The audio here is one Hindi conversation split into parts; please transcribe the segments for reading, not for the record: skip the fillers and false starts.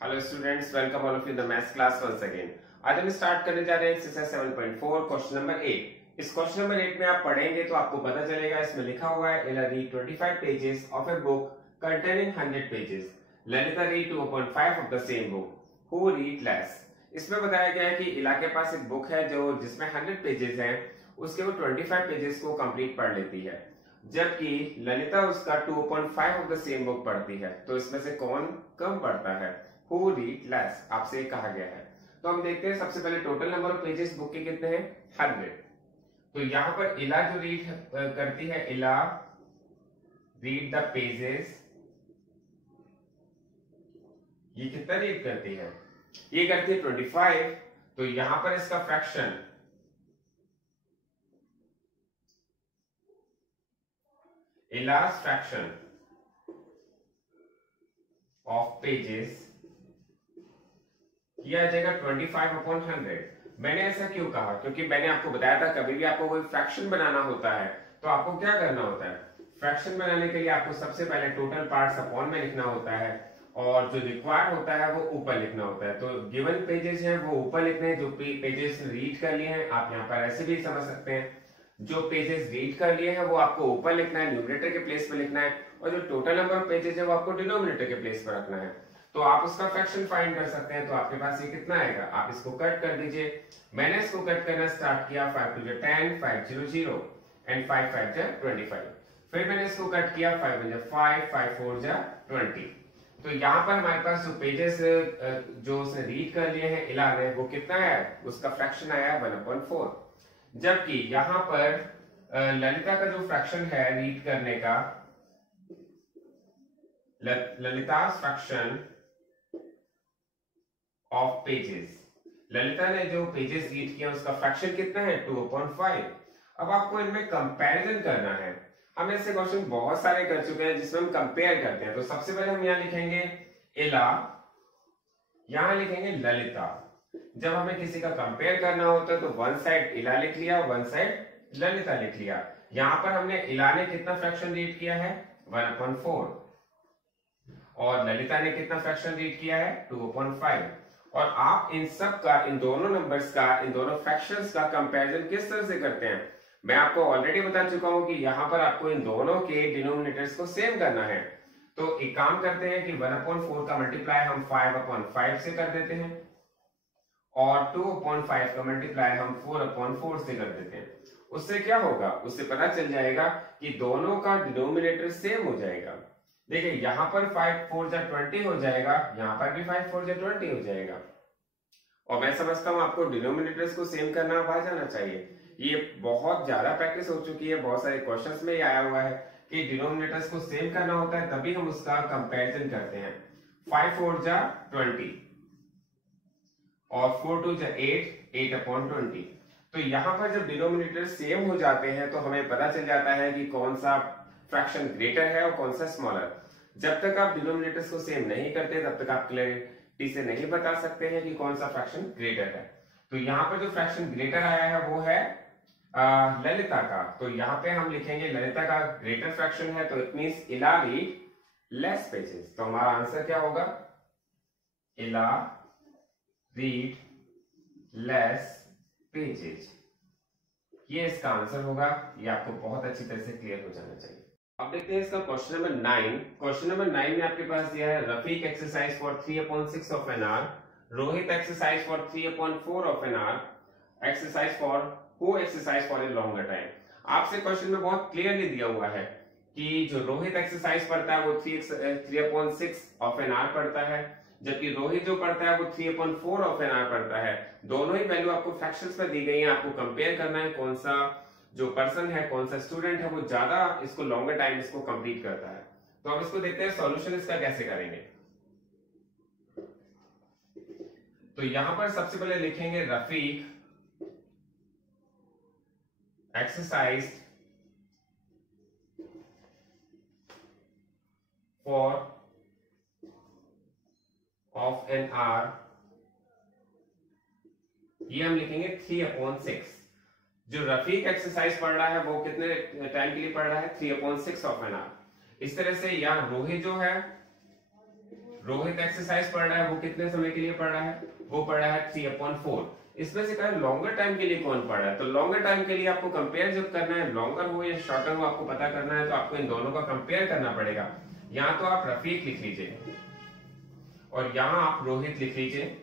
Hello students, welcome all of you in the maths class once again. आज हम स्टार्ट करने जा रहे हैं एक्सरसाइज 7.4 क्वेश्चन नंबर 8। इस क्वेश्चन नंबर 8 में आप पढ़ेंगे तो आपको पता चलेगा, इसमें लिखा हुआ है read 25 pages of a book containing 100 pages. Lalita read 2.5 of the same book. Who read less. इसमें बताया गया है कि इला के पास एक बुक है जो जिसमें 100 पेजेस हैं, उसके वो 25 पेजेस को कंप्लीट पढ़ लेती है, जबकि ललिता उसका 2.5 ऑफ द सेम बुक पढ़ती है। तो इसमें से कौन कम पढ़ता है? Who read less आपसे कहा गया है। तो हम देखते हैं सबसे पहले total number of pages book के कितने हैं? 100। तो यहां पर इला जो रीड करती है, इला रीड द पेजेस, ये कितना रीड करती है? ये करती है 25। तो यहां पर इसका फ्रैक्शन इलाज फ्रैक्शन ऑफ पेजेस किया जाएगा 25/100। मैंने ऐसा क्यों कहा? क्योंकि मैंने आपको बताया था कभी भी आपको कोई फ्रैक्शन बनाना होता है तो आपको क्या करना होता है? फ्रैक्शन बनाने के लिए आपको सबसे पहले टोटल पार्ट्स अपॉन में लिखना होता है, और जो रिक्वायर्ड होता है वो ऊपर लिखना होता है। तो गिवन पेजेस हैं वो ऊपर लिखने हैं, जो पेजेस रीड कर लिए हैं आप यहाँ पर ऐसे भी समझ सकते हैं, जो पेजेस रीड कर लिए हैं वो आपको ऊपर लिखना है, न्यूमरेटर के प्लेस पे लिखना है, और जो टोटल नंबर ऑफ पेजेस है वो आपको डिनोमिनेटर के प्लेस पर रखना है। तो आप उसका फ्रैक्शन फाइंड कर सकते हैं। तो आपके पास ये कितना आएगा? आप इसको कट कर दीजिए। मैंने इसको कट करना स्टार्ट किया, 5 2 10, 5 0 0 एंड 5 5 25। फिर मैंने इसको कट किया, 5 1 5, 5 4 20। तो यहाँ पर हमारे पास जो पेजेस जो उसने रीड कर लिए हैं इला ने, वो कितना है? उसका फ्रैक्शन आया 1/4। जबकि यहाँ पर ललिता का जो फ्रैक्शन है रीड करने का, Lalita fraction of pages, Lalita ने जो पेजेस रीड किया उसका फ्रैक्शन कितना है? 2/5। अब आपको इनमें कंपैरिजन करना है। हम ऐसे क्वेश्चन बहुत सारे कर चुके हैं जिसमें हम कंपेयर करते हैं। तो सबसे पहले हम यहाँ लिखेंगे इला, यहां लिखेंगे ललिता। जब हमें किसी का कंपेयर करना होता है तो वन साइड इला लिख लिया, वन साइड ललिता लिख लिया। यहां पर हमने इला ने कितना फ्रैक्शन रीड किया है? 1/4, और ललिता ने कितना फ्रैक्शन रीड किया है? 2/5। और आप इन सब का, इन दोनों नंबर्स का, इन दोनों फ्रैक्शंस का कंपैरिजन किस तरह से करते हैं? मैं आपको ऑलरेडी बता चुका हूं कि यहां पर आपको इन दोनों के डिनोमिनेटर्स को सेम करना है। तो एक काम करते हैं कि 1/4 का मल्टीप्लाई हम 5/5 से कर देते हैं, और 2/5 का मल्टीप्लाई हम 4/4 से कर देते हैं। उससे क्या होगा? उससे पता चल जाएगा कि दोनों का डिनोमिनेटर सेम हो जाएगा। देखिए यहां पर 5 4 20 हो जाएगा, यहां पर भी 5 4 20 हो जाएगा। और मैं समझता हूं आपको डिनोमिनेटर्स को सेम करना आ जाना चाहिए। ये बहुत ज्यादा प्रैक्टिस हो चुकी है, बहुत सारे क्वेश्चंस में ये आया हुआ है कि डिनोमिनेटर्स को सेम करना होता है, तभी हम उसका कंपैरिजन करते हैं। 5 4 20 और 4 2 8, 8/20। तो यहां पर जब डिनोमिनेटर सेम हो जाते हैं तो हमें पता चल जाता है कि कौन सा फ्रैक्शन ग्रेटर है और कौन सा स्मॉलर। जब तक आप डिनोमिनेटर्स को सेम नहीं करते तब तक आप क्लैरिटी से नहीं बता सकते हैं कि कौन सा फ्रैक्शन ग्रेटर है। तो यहाँ पर जो फ्रैक्शन ग्रेटर आया है वो है ललिता का। तो यहाँ पे हम लिखेंगे ललिता का ग्रेटर फ्रैक्शन है, तो इट मींस इला रीड लेस पेजेस। तो हमारा आंसर क्या होगा? इला रीड लेस पेजेस, ये इसका आंसर होगा। ये आपको बहुत अच्छी तरह से क्लियर हो जाना चाहिए। अब देखते हैं इसका क्वेश्चन नंबर 9। क्वेश्चन नंबर 9 में आपके पास दिया है Rafiq exercise for 3/6 of an hour, Rohit exercise for 3/4 of an hour, exercise for who exercise for a longer time. आपसे क्वेश्चन में बहुत क्लियरली दिया हुआ है कि जो रोहित एक्सरसाइज पढ़ता है वो 3/6 ऑफ एन आवर पढ़ता है, जबकि रोहित जो पढ़ता है वो 3/4 ऑफ एन आवर पढ़ता है। दोनों ही वैल्यू आपको फ्रैक्शंस में दी गई है। आपको कंपेयर करना है कौन सा जो पर्सन है, कौन सा स्टूडेंट है वो ज्यादा इसको लॉन्गर टाइम इसको कंप्लीट करता है। तो अब इसको देखते हैं सॉल्यूशन इसका कैसे करेंगे। तो यहां पर सबसे पहले लिखेंगे Rafiq exercise for of an hour, ये हम लिखेंगे 3/6। जो रफीक एक्सरसाइज पढ़ रहा है वो कितने टाइम के लिए पढ़ रहा है? 3/6 ऑफ एन आवर। इस तरह से यहाँ रोहित जो है, रोहित एक्सरसाइज पढ़ रहा है, वो कितने समय के लिए पढ़ रहा है, वो पढ़ रहा है 3/4। इसमें से कहा लॉन्गर टाइम के लिए कौन पढ़ रहा है, तो लॉन्गर टाइम के लिए आपको कंपेयर जब करना है, लॉन्गर हो या शॉर्टर हो आपको पता करना है, तो आपको इन दोनों का कंपेयर करना पड़ेगा। यहाँ तो आप रफीक लिख लीजिए और यहाँ आप रोहित लिख लीजिए,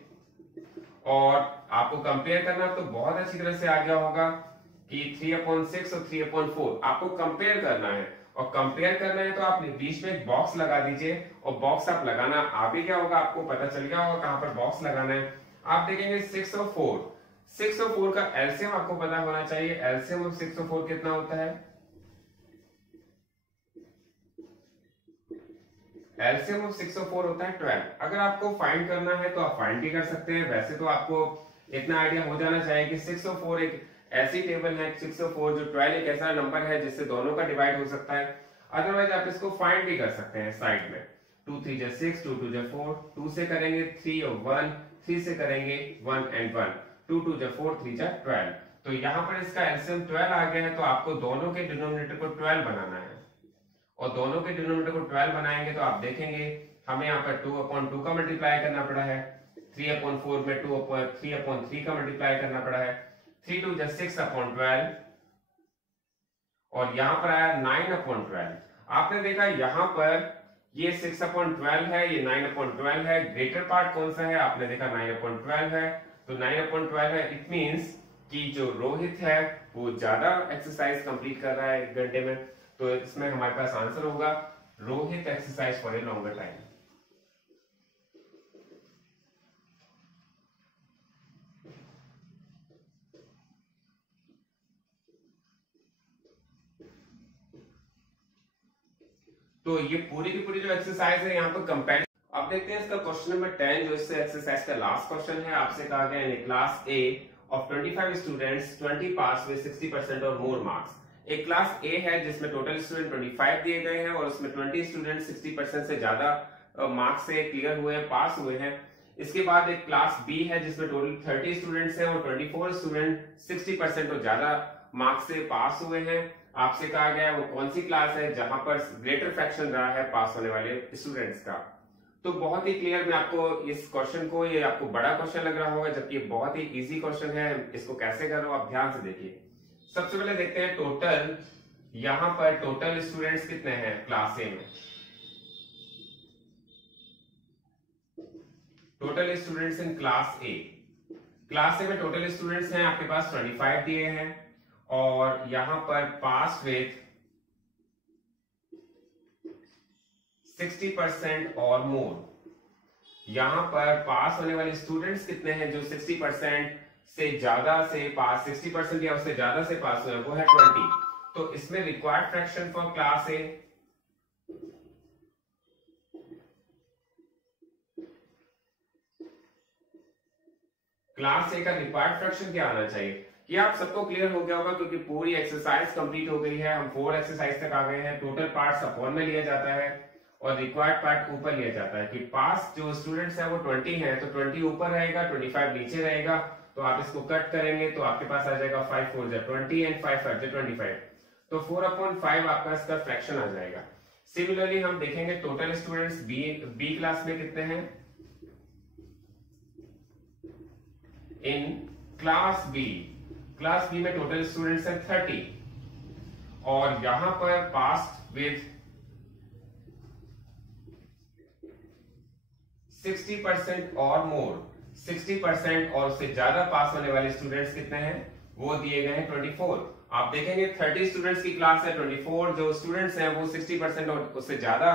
और आपको कंपेयर करना तो बहुत अच्छी तरह से आ गया होगा कि 3/6 और 3/4 आपको कंपेयर करना है। और कंपेयर करना है तो आप बीच में एक बॉक्स लगा दीजिए, और बॉक्स आप लगाना आ भी गया होगा, आपको पता चल गया होगा कहां पर बॉक्स लगाना है। आप देखेंगे 6 और 4 का एलसीएम आपको पता होना चाहिए। एलसीएम ऑफ 6 और 4 कितना होता है, एलसीएम ऑफ 6 और 4 होता है 12। अगर आपको फाइंड करना है तो आप फाइंड भी कर सकते हैं। वैसे तो आपको इतना आइडिया हो जाना चाहिए कि 6 और 4 एक ऐसी टेबल है, 6 और 4 जो 12 एक ऐसा नंबर है जिससे दोनों का डिवाइड हो सकता है। अदरवाइज आप इसको फाइंड भी कर सकते हैं साइड में। 2 3 जा 6, 2 2 जा 4, 2 से करेंगे 3 और 1, 3 से करेंगे 1 and 1, 2 2 जा 4, 3 जा 12। तो यहाँ पर इसका एलसीएम 12 आ गया है, तो आपको दोनों के डिनोमिनेटर को 12 बनाना है। और दोनों के डिनोमिनेटर को 12 बनाएंगे तो आप देखेंगे हमें यहाँ पर 2/2 का मल्टीप्लाई करना पड़ा है, 3/4 में 3/3 का मल्टीप्लाई करना पड़ा है, 3 2 जा 6/12, और यहाँ पर आया 9/12। आपने देखा यहाँ पर ये 6/12 है, ये 9/12 है, ग्रेटर पार्ट कौन सा है, आपने देखा 9/12 है, तो 9/12 है। इट मींस कि जो रोहित है वो ज्यादा एक्सरसाइज कंप्लीट कर रहा है 1 घंटे में, तो इसमें हमारे पास आंसर होगा Rohit exercise for a longer time. तो ये पूरी की पूरी जो एक्सरसाइज है यहाँ पर कंपेयर। अब देखते हैं इसका क्वेश्चन नंबर 10 जो इससे एक्सरसाइज का लास्ट क्वेश्चन है। आपसे कहा गया in class A of 25 students 20 pass with 60% और मोर मार्क्स। एक क्लास ए है जिसमें टोटल स्टूडेंट 25 दिए गए हैं और उसमें 20 स्टूडेंट 60% से ज्यादा मार्क्स से क्लियर हुए हैं, पास हुए हैं। इसके बाद एक क्लास बी है जिसमें टोटल 30 स्टूडेंट्स हैं और 24 स्टूडेंट 60% और ज्यादा मार्क्स से पास हुए हैं। आपसे कहा गया है वो कौन सी क्लास है जहां पर ग्रेटर फ्रैक्शन रहा है पास होने वाले स्टूडेंट्स का। तो बहुत ही क्लियर मैं आपको इस क्वेश्चन को, ये आपको बड़ा क्वेश्चन लग रहा होगा जबकि बहुत ही इजी क्वेश्चन है। इसको कैसे करो आप ध्यान से देखिए। सबसे पहले देखते हैं टोटल, यहां पर टोटल स्टूडेंट्स कितने हैं क्लास ए में। Total students in class A, class ए में टोटल स्टूडेंट्स हैं आपके पास 25 दिए हैं, और यहां पर पास विथ 60% और मोर, यहां पर पास होने वाले स्टूडेंट्स कितने हैं जो 60% से ज्यादा से पास, 60% या उससे ज्यादा से पास हुए, वो है 20। तो इसमें required fraction for class A, class ए का रिक्वायर्ड फ्रैक्शन क्या आना चाहिए, ये आप सबको क्लियर हो गया होगा क्योंकि पूरी एक्सरसाइज कंप्लीट हो गई है। हम 4 एक्सरसाइज तक आ गए हैं। टोटल पार्ट्स अपॉन में लिया जाता है और रिक्वायर्ड पार्ट ऊपर लिया जाता है कि पास जो स्टूडेंट्स है वो 20 है, तो 20 ऊपर रहेगा, 25 नीचे रहेगा। तो आप इसको कट करेंगे तो आपके पास आ जाएगा 5 4 जा 20 एंड 5 5 जा 25, तो 4/5 आपका इसका फ्रैक्शन आ जाएगा। सिमिलरली हम देखेंगे टोटल स्टूडेंट्स बी क्लास में कितने हैं। इन क्लास बी में टोटल स्टूडेंट्स हैं 30, और यहां पर पास विद 60% और मोर, 60% और उससे ज्यादा पास होने वाले स्टूडेंट्स कितने हैं, वो दिए गए हैं 24। आप देखेंगे 30 स्टूडेंट्स की क्लास है, 24 जो स्टूडेंट्स हैं वो 60% और उससे ज्यादा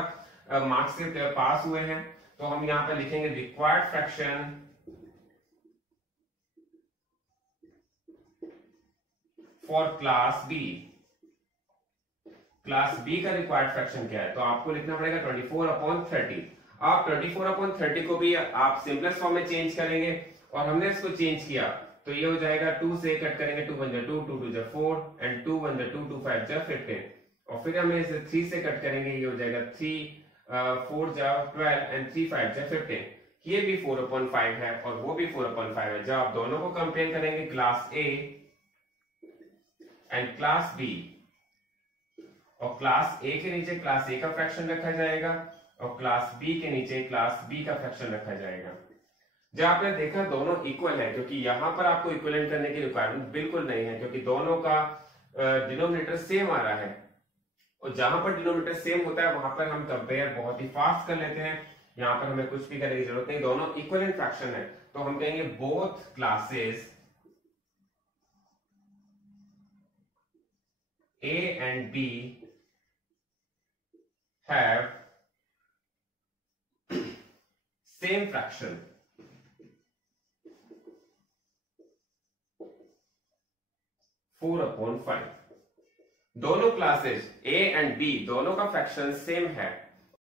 मार्क्स से पास हुए हैं। तो हम यहां पर लिखेंगे required fraction for class B. Class B का रिक्वायर्ड फ्रैक्शन क्या है, तो आपको लिखना पड़ेगा 24/30। आप 24/30 को भी आप सिंपलेस्ट फॉर्म में चेंज करेंगे, और हमने इसको चेंज किया तो ये हो जाएगा 2 से कट करेंगे, 2 1 जा 2, 2 2 जा 4 एंड 2 1 जा 2, 2 5 जा 15, और फिर हम इसे 3 से कट करेंगे, ये हो जाएगा 3 4 जा 12 एंड 3 5 जा 15। ये भी 4/5 है और वो भी 4/5 है। जब आप दोनों को कंपेयर करेंगे class A and class B, और क्लास ए के नीचे क्लास ए का फ्रैक्शन रखा जाएगा और क्लास बी के नीचे क्लास बी का फ्रैक्शन रखा जाएगा। जब आपने देखा दोनों इक्वल है, क्योंकि यहां पर आपको इक्विवेलेंट करने की रिक्वायरमेंट बिल्कुल नहीं है, क्योंकि दोनों का डिनोमिनेटर सेम आ रहा है, और जहां पर डिनोमिनेटर सेम होता है वहां पर हम कंपेयर बहुत ही फास्ट कर लेते हैं। यहां पर हमें कुछ भी करने की जरूरत नहीं, दोनों इक्विवेलेंट फ्रैक्शन है, तो हम कहेंगे both classes A and B have same fraction। 4/5। दोनों क्लासेस A एंड B दोनों का फ्रैक्शन सेम है,